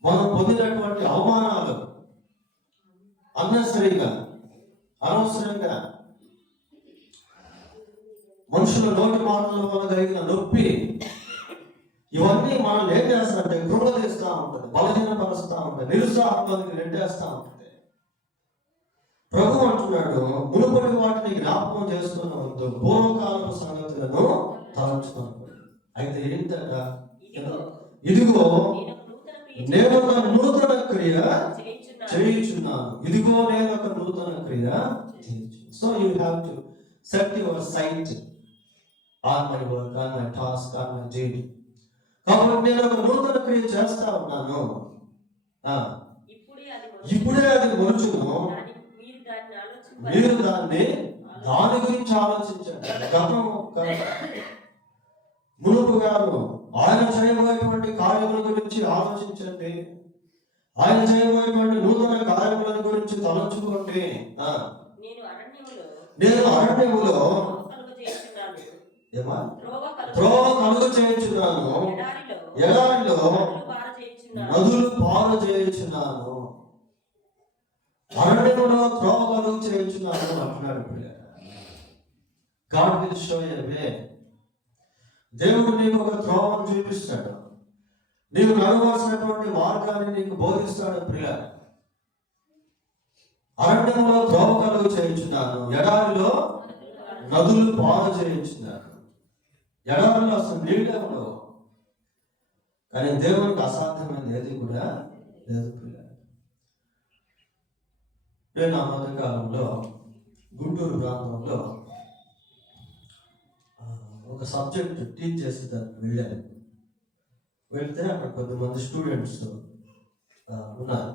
మనం పొందినటువంటి అవమానాలు, అన్నసరిగా అనవసరంగా మనుషుల నోటి మాటల వల్ల కలిగిన నొప్పి, ఇవన్నీ మనం ఏం చేస్తారంటే కృంగదీస్తూ ఉంటుంది, బలహీనపరుస్తూ ఉంటుంది, నిరుత్సాహంలోకి నెట్టేస్తూ ఉంటుంది. ప్రభు అంటున్నాడు, మునుపటి వాటిని జ్ఞాపకం చేసుకున్న వద్దు, పూర్వకాలపు సంగతులను తలంచుకున్నాడు. అయితే ఏంటంట, ఇదిగో నేను ఒక నూతన క్రియ చేయుచున్నాను. ఇదిగో నేను ఒక నూతన క్రియ చేయుచున్నాను. So you have to set your sight on my work, on my task, on my duty. కాబట్టి నేను ఒక నూతన క్రియ చేస్తా ఉన్నాను, ఇప్పుడే అది మరుచును, మీరు దాని గురించి ఆలోచించండి. గతం మునుపు గారు ఆయన చేయబోయేటువంటి కార్యముల గురించి ఆలోచించండి, ఆయన చేయబోయేటువంటి నూతన కార్యముల గురించి తలంచుకోండి. నేను అరణ్యములో త్రోవ కలుగు చేయించున్నాను, ఎడారిలో నదులు పాలు చేయించున్నాను. అరణ్యములో త్రోవ కలుగు చేయించున్నాను అంటున్నాడు. గాడ్ విల్ షో ఎ వే. దేవుడు నీకు ఒక త్రోవను చూపిస్తాడు, నీవు నడవలసినటువంటి మార్గాన్ని నీకు బోధిస్తాడు. ప్రియ, అరణ్యంలో త్రోవ కలుగు చేయించున్నాను, ఎడారిలో నదులు పాలు చేయించున్నాను. ఎడారిలో అసలు నీళ్ళే ఉండవు, కానీ దేవునికి అసాధ్యమైన ఏది కూడా లేదు. ప్రియ, నేను ఆ మధ్యకాలంలో గుంటూరు ప్రాంతంలో ఒక సబ్జెక్ట్ టీచ్ చేసేదానికి వెళ్ళాను. వెళ్తే అక్కడ కొద్దిమంది స్టూడెంట్స్ ఉన్నారు.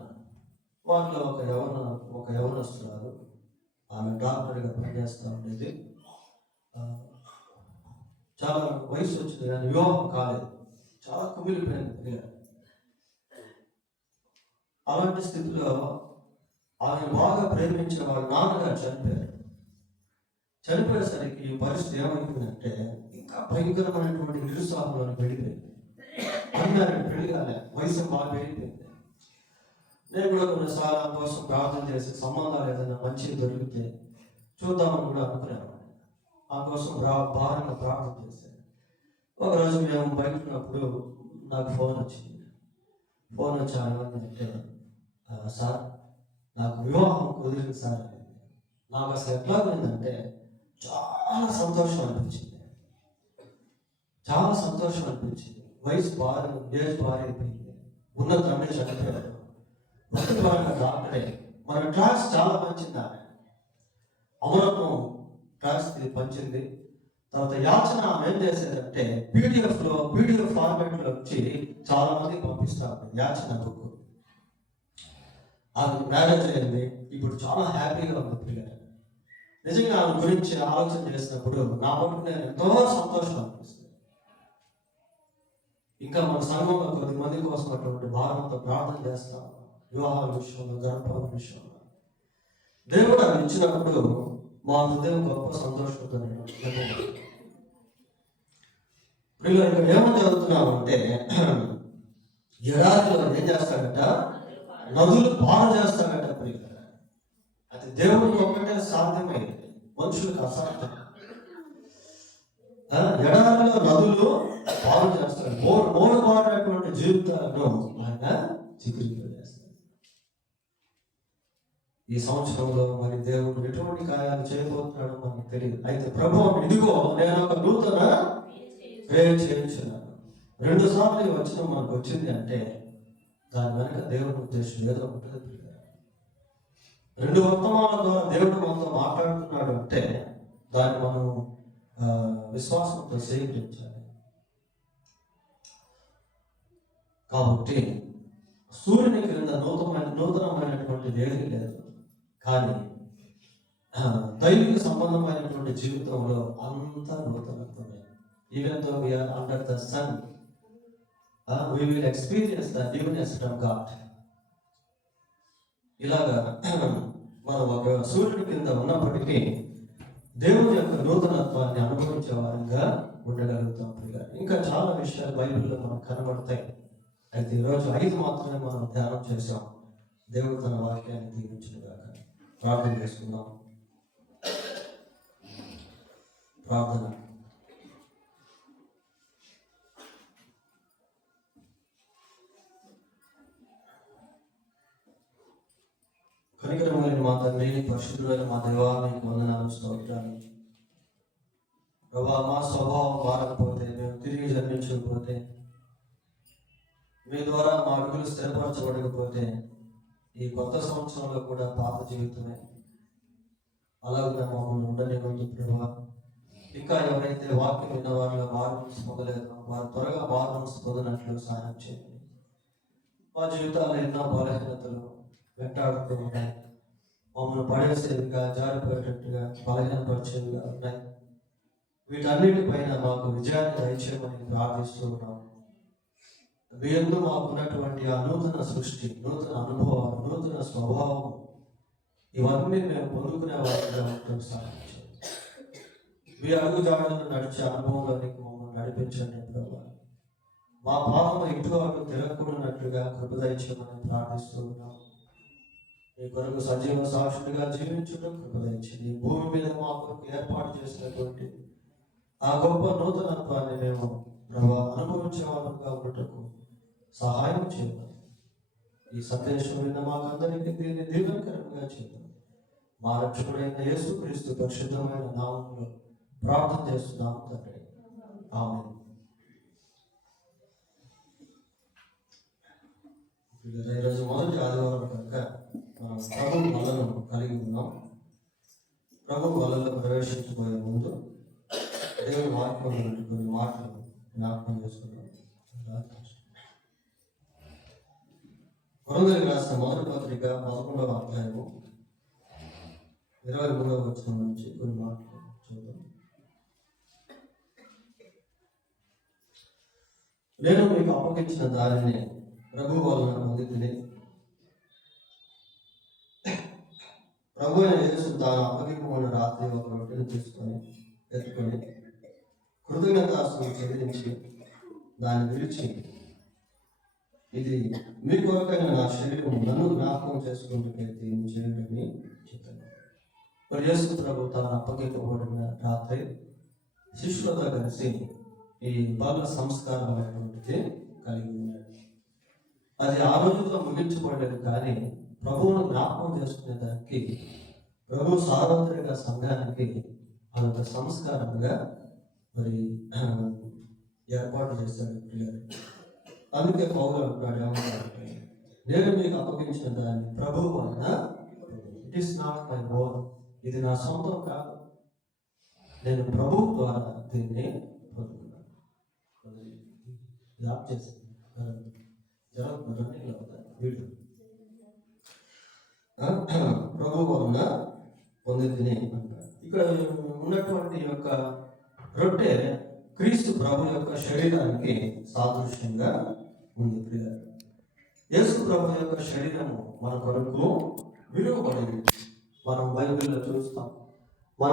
వాళ్ళలో ఒక యవనస్తున్నారు, ఆమె డాక్టర్గా పనిచేస్తూ ఉండేది. చాలా వయసు వచ్చింది కానీ వివాహం కాలేదు, చాలా కుమిలిపోయింది. అలాంటి స్థితిలో ఆమె బాగా ప్రేమించిన వాళ్ళ నాన్నగారు చనిపోయారు. చనిపోయేసరికి ఈ పరిస్థితి ఏమైపోయిందంటే ఇంకా భయంకరమైనటువంటి నిరుత్సాహంలో వెళ్ళిపోయింది. అన్నారు పెళ్ళిగానే, వయసు బాగా వెళ్ళిపోయింది. నేను కూడా కొన్నిసార్లు కోసం ప్రార్థన చేసి సంబంధాలు ఏదైనా మంచిగా దొరికితే చూద్దామని కూడా అనుకున్నాను. ఆ కోసం భారంగా ప్రార్థన చేశాను. ఒకరోజు మేము బయట ఉన్నప్పుడు నాకు ఫోన్ వచ్చింది. ఫోన్ వచ్చి ఏమంటే, సార్ నాకు వివాహం కుదిరింది సార్. నాకు అసలు ఎట్లా ఉందంటే చాలా సంతోషం అనిపించింది, చాలా సంతోషం అనిపించింది. వయసు ఏజ్ భారీ అయిపోయింది, ఉన్న తండ్రి చనిపోయారు, మొదటి వాళ్ళ డాక్టరే. మన క్లాస్ చాలా మంచిది, ఆమె అమరత్వం క్లాస్ పంచింది. తర్వాత యాచన ఆమె ఏం చేసేదంటే పీడిఎఫ్ ఫార్మాట్లో వచ్చి చాలా మందికి పంపిస్తారు యాచన బుక్. ఆమె మ్యారేజ్ అయింది, ఇప్పుడు చాలా హ్యాపీగా ఉంది. పిల్లలు నిజంగా ఆమె గురించి ఆలోచన చేసినప్పుడు నా మటుకు నేను ఎంతో సంతోషం అనిపిస్తుంది. ఇంకా మన సంఘంలో కొద్ది మంది కోసం అటువంటి భారంతో ప్రార్థన చేస్తాం. వివాహాల విషయంలో, గర్భాల విషయంలో దేవుడు అది ఇచ్చినప్పుడు మా హృదయం గొప్ప సంతోషంతో వీళ్ళు ఇక్కడ ఏమని చదువుతున్నాము అంటే, ఎడారిలో ఏం చేస్తాడట, నదులు పాలు చేస్తాడట. ప్రియుల, అది దేవుడికి ఒక్కటే సాధ్యమైంది, మనుషులకు అసాధ్యం. ఎడారిలో నదులు పాలు చేస్తాడు. మూడు పాడినటువంటి జీవితాలను ఆయన చిగురింపజేస్తాడు. ఈ సంవత్సరంలో మరి దేవుడు ఎటువంటి కార్యాలు చేయబోతున్నాడో మనకు తెలియదు. అయితే ప్రభు, ఇదిగో నేను ఒక నూతన క్రియ చేయించున్నాను. 2 సార్లు ఈ వచనం మనకు వచ్చింది అంటే దాని వెనక దేవుడి ఉద్దేశం ఏదో ఉంటుంది. 2 వర్తమానాల ద్వారా దేవుడు మనతో మాట్లాడుతున్నాడు అంటే దాన్ని మనం విశ్వాసంతో స్వీకరించాలి. కాబట్టి సూర్యుని క్రింద నూతనమైనటువంటిది ఏదీ లేదు. కానీ దైవిక సంబంధమైనటువంటి జీవితంలో అంతా నూతనత్వమే. Even though we are under the sun, we will experience the newness from God. ఇలాగా మనం ఒక సూర్యుడి కింద ఉన్నప్పటికీ దేవుని యొక్క నూతనత్వాన్ని అనుభవించే వారంగా ఉండగలుగుతాం. ఇంకా చాలా విషయాలు బైబిల్లో మనకు కనబడతాయి. అయితే ఈరోజు 5 మాత్రమే మనం ధ్యానం చేసాం. దేవుడు తన వాక్యాన్ని దీవించుగాక. ప్రార్థన చేసుకుందాం. ప్రార్థన. కనికరమైన మా తండ్రి, పరిశుద్ధులైన మా దేవా, మీకు వందనాలు, స్తోత్రాలు. ప్రభా, మా స్వభావం మారకపోతే, మేము తిరిగి జన్మించకపోతే, మీ ద్వారా మా అడుగులు స్థిరపరచబడకపోతే ఈ కొత్త సంవత్సరంలో కూడా పాత జీవితమే. అలాగే మమ్మల్ని ఉండనివ్వండి ప్రభా. ఇంకా ఎవరైతే వాక్యం విన్న వారిలో మారుమనసు పొందలేదో వారు త్వరగా మారుమనసు పొందినట్లు సహాయం చేయండి. మా జీవితాల్లో ఎన్నో బలహీనతలు వెంటాడుతూ ఉన్నాయి. మమ్మల్ని పడేసేవిగా, జారిపోయేటట్టుగా, బలహీనపరిచేవిగా ఉన్నాయి. వీటన్నిటిపైన మాకు విజయాన్ని దయచేయమని ప్రార్థిస్తూ ఉన్నాం. మీ యందు మాకున్నటువంటి ఆ నూతన సృష్టి, నూతన అనుభవాలు, నూతన స్వభావం, ఇవన్నీ మేము పొందుకునే వాటిగా ఉంటాం. సహాయం చేయండి. మీ అడుగు జాడలను నడిచే అనుభవంలోనికి మమ్మల్ని నడిపించండి ప్రభావ. మా పాపం ఇటు అటు తిరగకుండానట్లుగా కృప దయచేయమని ప్రార్థిస్తూ ఉన్నాం. మీ కొరకు సజీవ సాక్షుడిగా జీవించడం కృప దయచేయండి. ఈ భూమి మీద మా కొరకు ఏర్పాటు చేసినటువంటి ఆ గొప్ప నూతనత్వాన్ని మేము ప్రభావ అనుభవించే వాళ్ళంగా ఉండటకు సహాయం చేయాలి. ఈ సందేశం విన్న మాకందరికీ దీన్ని దీవెనకరంగా చేయాలి. మా రక్షకుడైన యేసుక్రీస్తు పరిశుద్ధమైన నామములో ప్రార్థన చేస్తున్నాము తండ్రి. ఆమేన్. ఈరోజు మొదటి ఆదివారం కనుక మనం ప్రభు వలను కలిగి ఉన్నాం. ప్రభు వలలో ప్రవేశించబోయే ముందు దేవుని వాక్యం కొన్ని మాటలు జ్ఞాపకం చేసుకున్నాం. కొరింథీయులకు రాసిన మొదటి పత్రిక 11వ అధ్యాయము 23వ వచనం నుంచి కొన్ని మాటలు చూద్దాం. నేను మీకు అప్పగించిన దానిని ప్రభు వలన పొందితిని. ప్రభు అయిన యేసు తాను అప్పగింపబడిన రాత్రి ఒక రొట్టెను తీసుకొని ఎత్తుకొని కృతజ్ఞతాస్తుతులు చెల్లించి దాన్ని విరిచి, ఇది మీ కొరకైన నా శరీరం, నన్ను జ్ఞాపకం చేసుకుంటే దీన్ని చేయడని చెప్పాను. మరి యేసు ప్రభు తాను అప్పగింపబడిన రాత్రి శిష్యులతో కలిసి ఈ బల సంస్కారం అనేటువంటిది కలిగి ఉన్నాడు. అది ఆ రోజుతో ముగించబడలేదు, కానీ ప్రభువును జ్ఞాపకం చేసుకునే దానికి ప్రభు సార్వత్రిక సంఘానికి అదొక సంస్కారంగా మరి ఏర్పాటు చేశాడు పిల్లలు. అందుకే పౌలు అంటాడు, ఏమంటాడు, నేను మీకు అప్పగించిన దాన్ని ప్రభువు వలన, it is not my own, ఇది నా సొంతం కాదు, నేను ప్రభువు ద్వారా దీన్ని పొందుకున్నాను. జాబ్ చేసింది వీడు ప్రభు వలన పొందింది అంటారు. ఇక్కడ ఉన్నటువంటి యొక్క రొట్టె క్రీస్తు ప్రభు యొక్క శరీరానికి సాదృశ్యంగా ఉంది. ప్రియులారా, యేసు ప్రభు యొక్క శరీరము మన కొరకు విలువబడింది. మనం బైబిల్లో చూస్తాం. మన